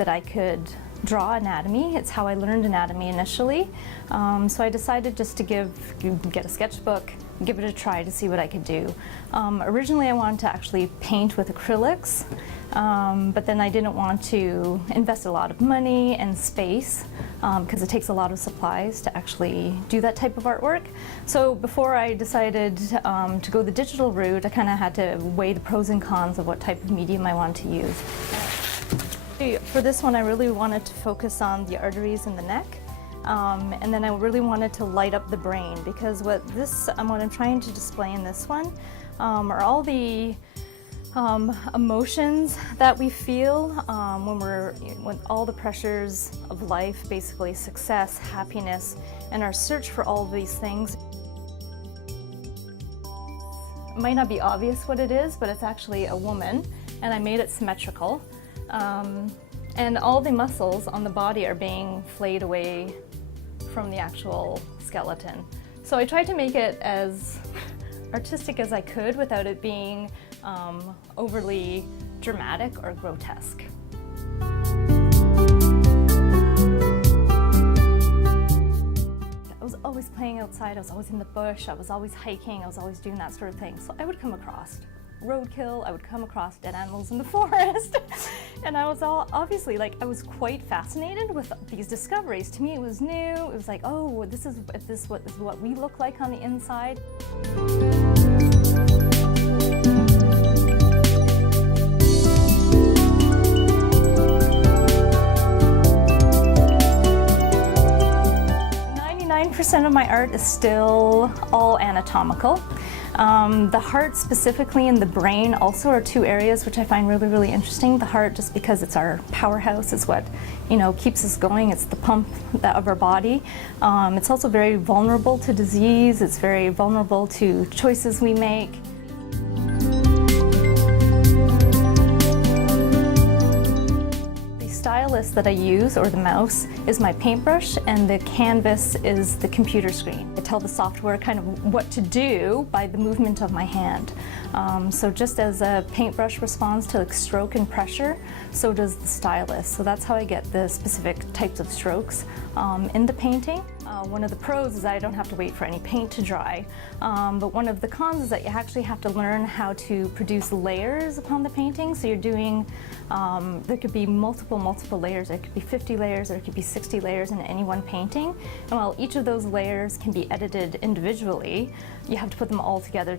that I could draw anatomy. It's how I learned anatomy initially. So I decided just to get a sketchbook, give it a try to see what I could do. Originally I wanted to actually paint with acrylics, but then I didn't want to invest a lot of money and space because it takes a lot of supplies to actually do that type of artwork. So before I decided to go the digital route, I kind of had to weigh the pros and cons of what type of medium I wanted to use. For this one I really wanted to focus on the arteries in the neck. And then I really wanted to light up the brain, because what I'm trying to display in this one are all the emotions that we feel when all the pressures of life, basically success, happiness, and our search for all of these things. It might not be obvious what it is, but it's actually a woman, and I made it symmetrical. And all the muscles on the body are being flayed away from the actual skeleton. So I tried to make it as artistic as I could without it being overly dramatic or grotesque. I was always playing outside, I was always in the bush, I was always hiking, I was always doing that sort of thing. So I would come across roadkill, I would come across dead animals in the forest. And I was obviously I was quite fascinated with these discoveries. To me it was new, it was like, oh, this is what we look like on the inside. % of my art is still all anatomical. The heart specifically and the brain also are two areas which I find really, really interesting. The heart, just because it's our powerhouse, it's what keeps us going. It's the pump of our body. It's also very vulnerable to disease. It's very vulnerable to choices we make. Stylus that I use, or the mouse, is my paintbrush, and the canvas is the computer screen. I tell the software kind of what to do by the movement of my hand. So just as a paintbrush responds to stroke and pressure, so does the stylus. So that's how I get the specific types of strokes in the painting. One of the pros is that I don't have to wait for any paint to dry, but one of the cons is that you actually have to learn how to produce layers upon the painting. So you're doing, there could be multiple layers. There could be 50 layers, or it could be 60 layers in any one painting. And while each of those layers can be edited individually, you have to put them all together